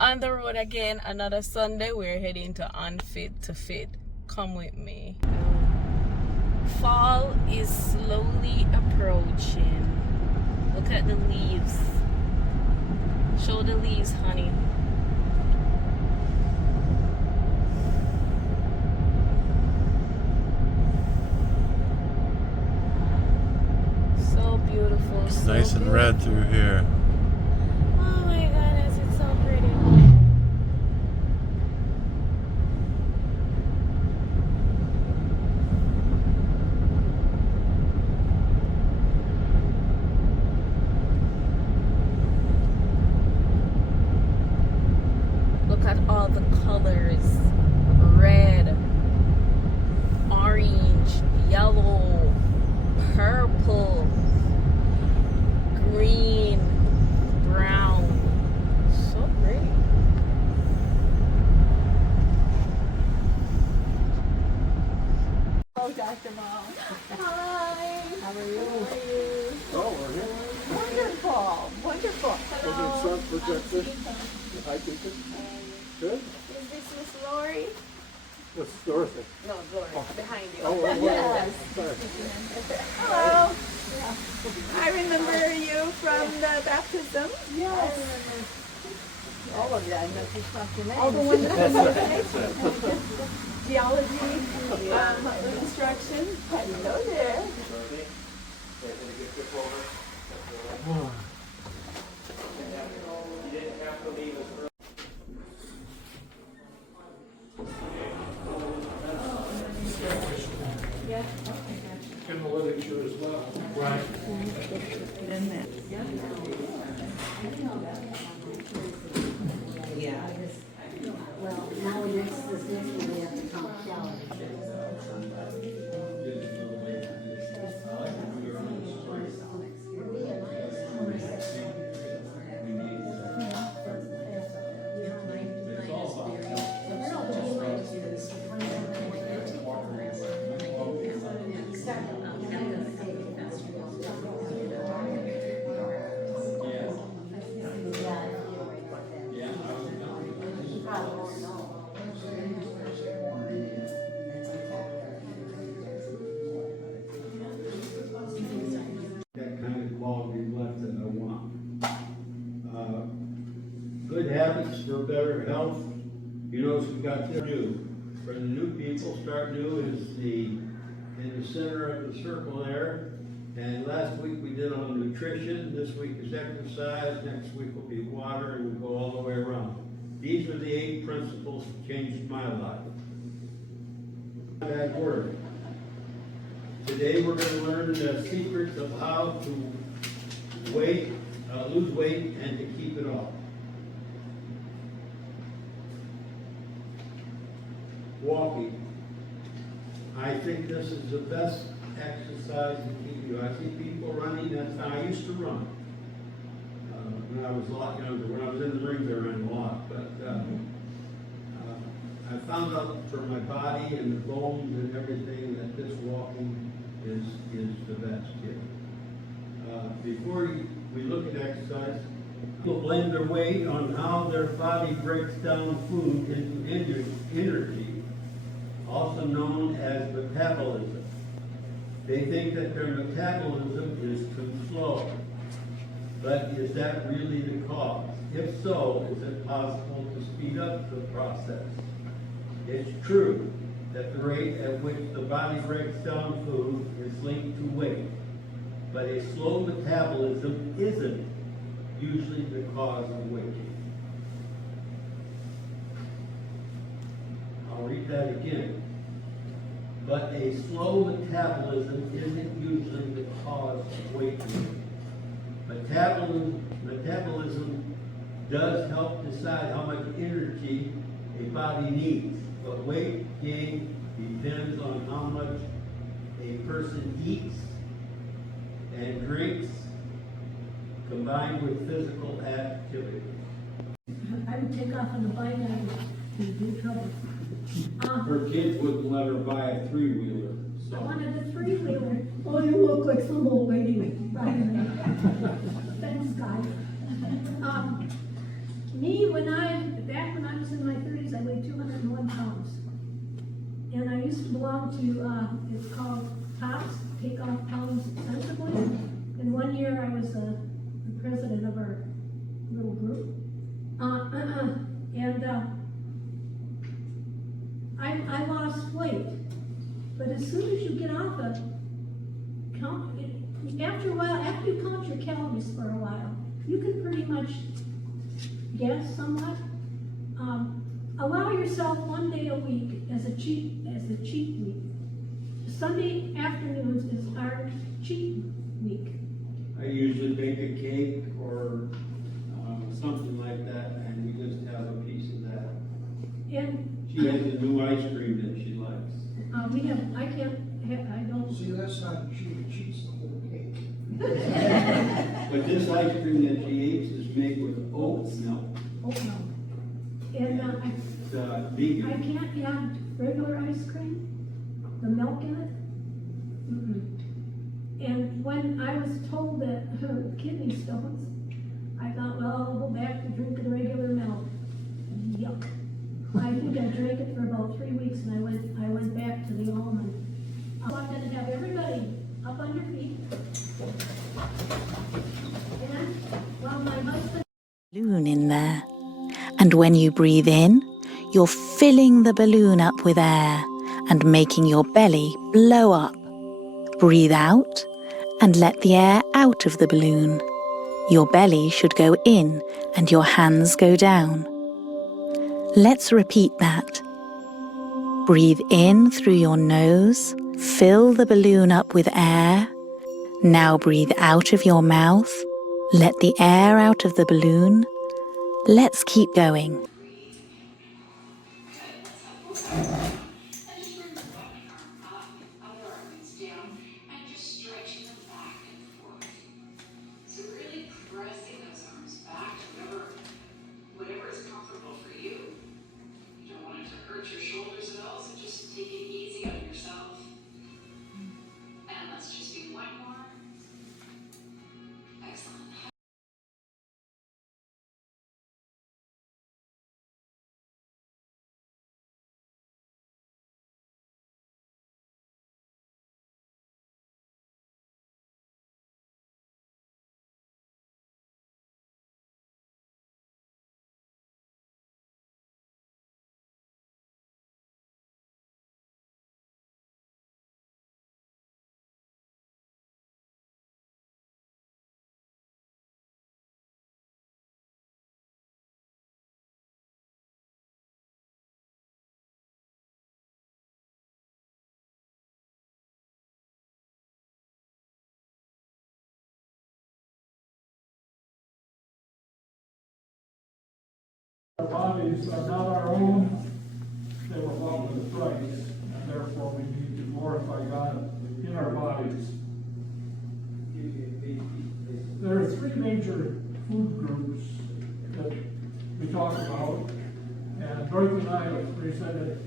On the road again, another Sunday. We're heading to Unfit to Fit. Come with me. Fall is slowly approaching. Look at the leaves. Show the leaves, honey. So beautiful. It's so nice and red through here. Oh my goodness, it's so pretty. Look at all the colors. Red, orange, yellow, purple, green, brown. So pretty. Oh, Dr. Mom. Hi. How are you? Oh, we're here. Wonderful. Wonderful. Looking front projector. Hi, Deacon. Good. Is this Miss Lori? What's Dorothy? No, Lori. Behind you. Oh, well, Yes. sorry. Hello. I remember you from the baptism. Yes. All of you, I know just not your name. All the ones that geology instruction. Hello there. In the literature as well. Right. Well, now this we have to count calories. That kind of quality of life that I want. Good habits for better health. You notice we've got the new. For the new people, start new is in the center of the circle there. And last week we did on nutrition. This week is exercise. Next week will be water, and we'll go all the way around. These are the 8 principles that changed my life. Bad word. Today we're going to learn the secrets of how to lose weight and to keep it off. Walking. I think this is the best exercise to keep you. I see people running. That's how I used to run. When I was a lot younger. When I was in the rings, I ran a lot. But I found out for my body and the bones and everything that this walking is the best here. Before we look at exercise, people blame their weight on how their body breaks down food into energy, also known as metabolism. They think that their metabolism is too slow. But is that really the cause? If so, is it possible to speed up the process? It's true that the rate at which the body breaks down food is linked to weight, but a slow metabolism isn't usually the cause of weight gain. I'll read that again. But a slow metabolism isn't usually the cause of weight gain. Metabolism does help decide how much energy a body needs, but weight gain depends on how much a person eats and drinks combined with physical activity. I would take off on the bike and I'd do trouble. Her kids wouldn't let her buy a 3-wheeler. I wanted a 3-wheeler. Oh, you will look like some old lady riding a fence guy. Back when I was in my 30s, I weighed 201 pounds. And I used to belong to, it's called TOPS, Take Off Pounds Sensibly. And one year I was the president of our little group. I lost weight. But as soon as you get off a after a while, after you count your calories for a while, you can pretty much guess somewhat. Allow yourself one day a week as a cheat week. Sunday afternoons is our cheat week. I usually bake a cake or something like that, and we just have a piece of that. And She has a new ice cream that she likes. I don't. See, that's not cheating, cheats the whole cake. But this ice cream that she eats is made with oat milk. Oat milk. And It's I vegan. can't have regular ice cream, the milk in it. And when I was told that kidney stones, I thought, well, I'll go back to drinking regular milk. Yuck. I think I drank it for about 3 weeks, and I went back to the almond. I'm going to have everybody up on your feet. And while my husband balloon in there. And when you breathe in, you're filling the balloon up with air and making your belly blow up. Breathe out and let the air out of the balloon. Your belly should go in and your hands go down. Let's repeat that. Breathe in through your nose, fill the balloon up with air. Now breathe out of your mouth, let the air out of the balloon. Let's keep going. Whatever is comfortable for you. You don't want it to hurt your shoulders at all, so just take it easy on yourself. And let's just do one more. Excellent. Our bodies are not our own, they were bought with a price, and therefore we need to glorify God in our bodies. There are three major food groups that we talk about, and Dorothy and I have presented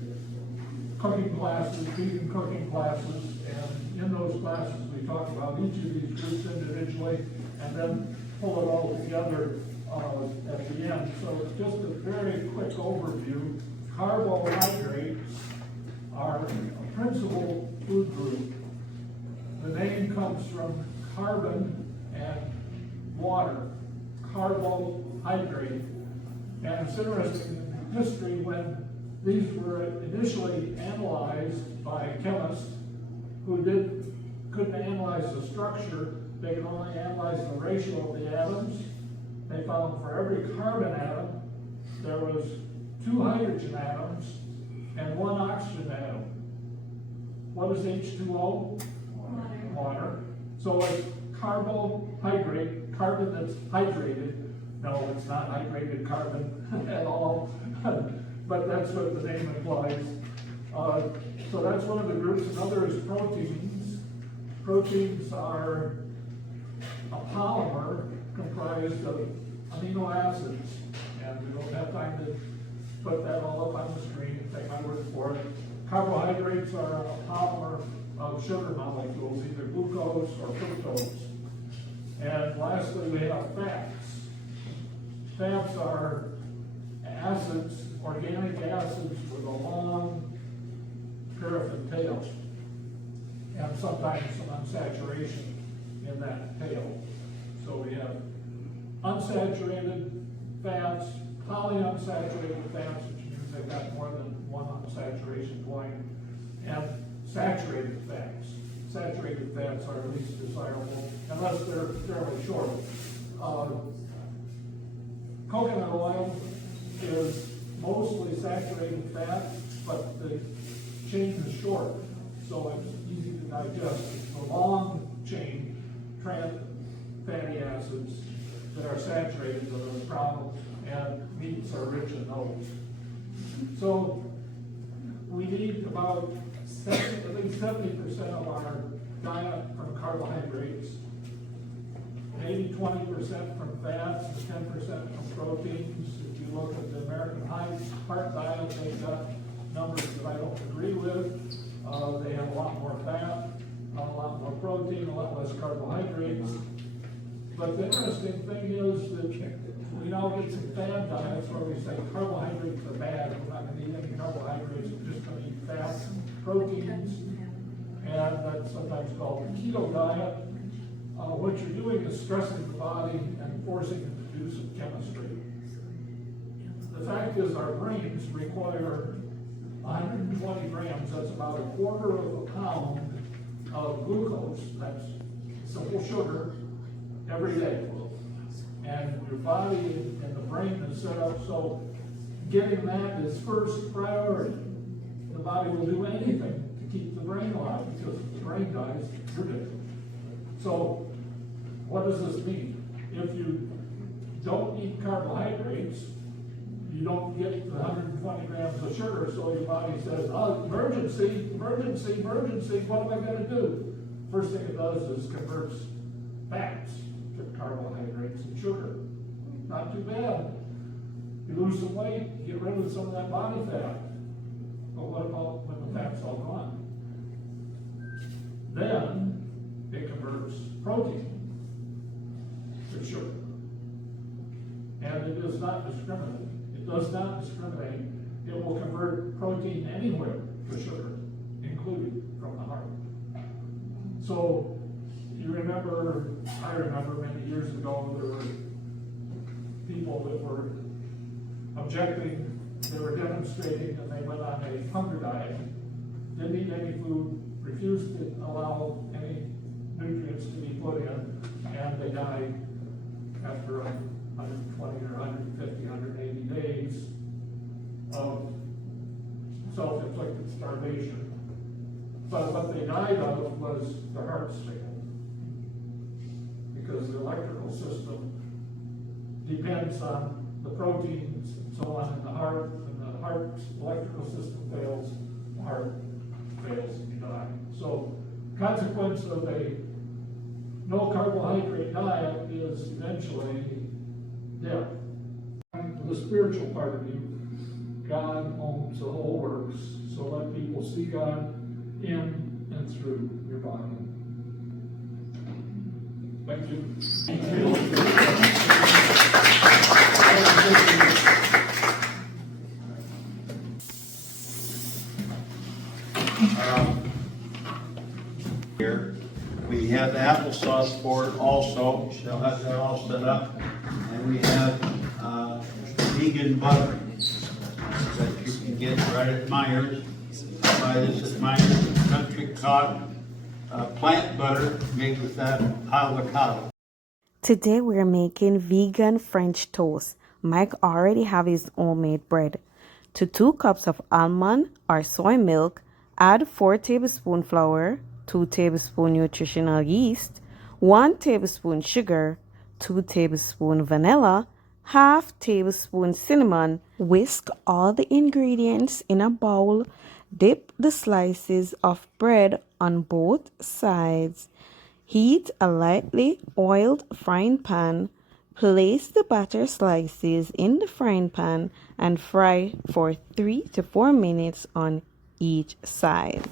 cooking classes, vegan cooking classes, and in those classes we talk about each of these groups individually, and then pull it all together at the end. So it's just a very quick overview. Carbohydrates are a principal food group. The name comes from carbon and water, carbohydrate. And it's interesting in history when these were initially analyzed by chemists who couldn't analyze the structure, they could only analyze the ratio of the atoms. They found for every carbon atom, there was 2 hydrogen atoms and 1 oxygen atom. What is H2O? Water. So it's carbohydrate, carbon that's hydrated. No, it's not hydrated carbon at all, but that's what the name implies. So that's one of the groups. Another is proteins. Proteins are a polymer comprised of amino acids, and we don't have time to put that all up on the screen, take my word for it. Carbohydrates are a polymer of sugar molecules, either glucose or fructose. And lastly, we have fats. Fats are acids, organic acids with a long paraffin tail, and sometimes some unsaturation in that tail. So we have unsaturated fats, polyunsaturated fats, which means they've got more than one unsaturation point, and saturated fats. Saturated fats are least desirable unless they're fairly short. Coconut oil is mostly saturated fat, but the chain is short, so it's easy to digest. It's the long chain fatty acids that are saturated that are the problem, and meats are rich in those. So we need about at least 70% of our diet from carbohydrates, maybe 20% from fats, and 10% from proteins. If you look at the American Heart Diet, they've got numbers that I don't agree with. They have a lot more fat, a lot more protein, a lot less carbohydrates. But the interesting thing is that we now get some bad diets where we say carbohydrates are bad. We're not going to eat any carbohydrates. We're just going to eat fats, proteins, and that's sometimes called the keto diet. What you're doing is stressing the body and forcing it to do some chemistry. The fact is our brains require 120 grams, that's about a quarter of a pound of glucose, that's simple sugar, every day. And your body and the brain is set up so getting that is first priority. The body will do anything to keep the brain alive, because if the brain dies, you're dead. So what does this mean? If you don't eat carbohydrates, you don't get the 120 grams of sugar, so your body says, oh, emergency, emergency, emergency, what am I going to do? First thing it does is converts fats to carbohydrates and sugar. Not too bad. You lose some weight, you get rid of some of that body fat. But what about when the fat's all gone? Then it converts protein to sugar. And it does not discriminate. It does not discriminate. It will convert protein anywhere to sugar, including from the heart. So you remember, I remember many years ago, there were people that were objecting, they were demonstrating, and they went on a hunger diet, didn't eat any food, refused to allow any nutrients to be put in, and they died after 120 or 150, 180 days of self-inflicted starvation. But what they died of was their hearts failed, because the electrical system depends on the proteins and so on in the heart, and the heart's electrical system fails, the heart fails, and you die. So, consequence of a no carbohydrate diet is eventually death. The spiritual part of you, God owns the whole works, so let people see God in and through your body. Thank you. Here, we have the applesauce for it also. She'll have that all set up. And we have vegan butter that you can get right at Myers. I buy this at Myers, country cod plant butter made with that avocado. Today we're making vegan French toast. Mike already have his homemade bread. To 2 cups of almond or soy milk, add 4 tablespoons flour, 2 tablespoons nutritional yeast, 1 tablespoon sugar, 2 tablespoons vanilla, half tablespoon cinnamon. Whisk all the ingredients in a bowl. Dip the slices of bread on both sides. Heat a lightly oiled frying pan. Place the batter slices in the frying pan and fry for 3 to 4 minutes on each side.